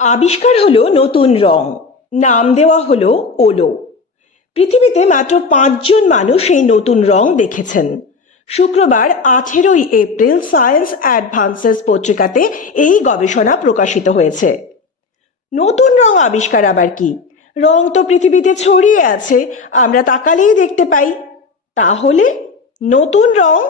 আবিষ্কার হলো নতুন রং। নাম দেওয়া হলো ওলো। পৃথিবীতে মাত্র পাঁচজন মানুষ এই নতুন রং দেখেছেন। শুক্রবার আঠেরোই এপ্রিল সায়েন্স অ্যাডভান্সেস পত্রিকাতে এই গবেষণা প্রকাশিত হয়েছে। নতুন রং আবিষ্কার আবার কি? রং তো পৃথিবীতে ছড়িয়ে আছে, আমরা তাকালেই দেখতে পাই। তাহলে নতুন রং?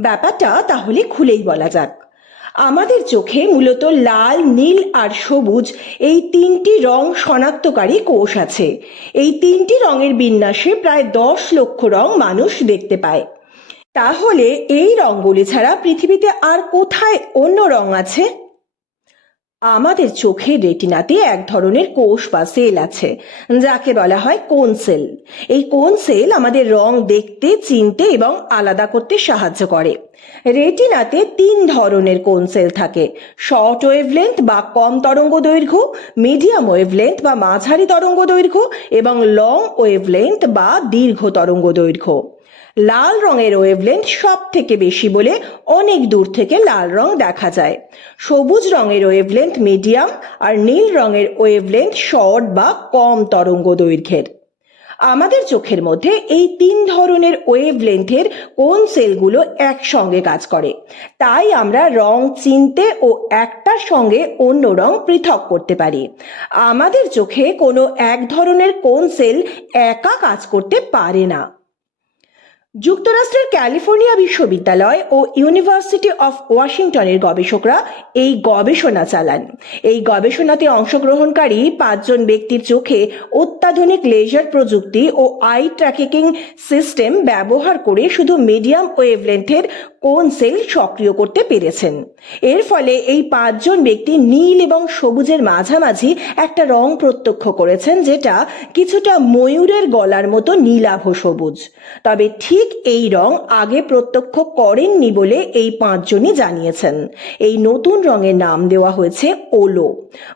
ব্যাপারটা তাহলে খুলেই বলা যাক। আমাদের চোখে মূলত লাল, নীল আর সবুজ এই তিনটি রং শনাক্তকারী কোষ আছে। এই তিনটি রঙের বিন্যাসে প্রায় দশ লক্ষ রং মানুষ দেখতে পায়। তাহলে এই রঙগুলি ছাড়া পৃথিবীতে আর কোথায় অন্য রং আছে? আমাদের চোখের রেটিনাতে এক ধরনের কোষ বা সেল আছে, যাকে বলা হয় কোন সেল। এই কোন সেল আমাদের রং দেখতে, চিনতে এবং আলাদা করতে সাহায্য করে। রেটিনাতে তিন ধরনের কোন সেল থাকে, শর্ট ওয়েভলেন্থ বা কম তরঙ্গ দৈর্ঘ্য, মিডিয়াম ওয়েভলেন্থ বা মাঝারি তরঙ্গ দৈর্ঘ্য এবং লং ওয়েভলেন্থ বা দীর্ঘ তরঙ্গ দৈর্ঘ্য। লাল রঙের ওয়েভলেন্থ সব থেকে বেশি বলে অনেক দূর থেকে লাল রং দেখা যায়। সবুজ রঙের ওয়েভলেন্থ মিডিয়াম আর নীল রঙের ওয়েভলেন্থ শর্ট বা কম তরঙ্গ দৈর্ঘ্যের। আমাদের চোখের মধ্যে এই তিন ধরনের ওয়েভলেন্থের কোন সেলগুলো একসঙ্গে কাজ করে। তাই আমরা রং চিনতে ও একটার সঙ্গে অন্য রং পৃথক করতে পারি। আমাদের চোখে কোনো এক ধরনের কোন সেল একা কাজ করতে পারে না। যুক্তরাষ্ট্রের ক্যালিফোর্নিয়া বিশ্ববিদ্যালয় ও ইউনিভার্সিটি অফ ওয়াশিংটনের গবেষকরা এই গবেষণা চালান। এই গবেষণাতে অংশগ্রহণকারী পাঁচজন ব্যক্তির চোখে অত্যাধুনিক লেজার প্রযুক্তি ও আই ট্র্যাকিং সিস্টেম ব্যবহার করে শুধু মিডিয়াম ওয়েভলেন্থের কোন সেল সক্রিয় করতে পেরেছেন? এর ফলে এই পাঁচজন ব্যক্তি নীল এবং সবুজের মাঝামাঝি একটা রং প্রত্যক্ষ করেছেন যেটা কিছুটা ময়ূরের গলার মতো নীলাভ সবুজ। তবে ঠিক এই রং আগে প্রত্যক্ষ করেননি বলে এই পাঁচজনই জানিয়েছেন। এই নতুন রঙের নাম দেওয়া হয়েছে ওলো।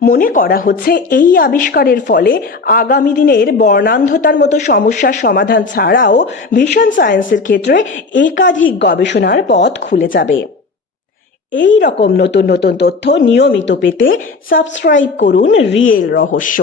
মনে করা হচ্ছে এই আবিষ্কারের ফলে আগামী দিনের বর্ণান্ধতার মতো সমস্যার সমাধান ছাড়াও ভিশন সায়েন্সের ক্ষেত্রে একাধিক গবেষণার পথ খুলে যাবে। এই রকম নতুন নতুন তথ্য নিয়মিত পেতে সাবস্ক্রাইব করুন রিয়েল রহস্য।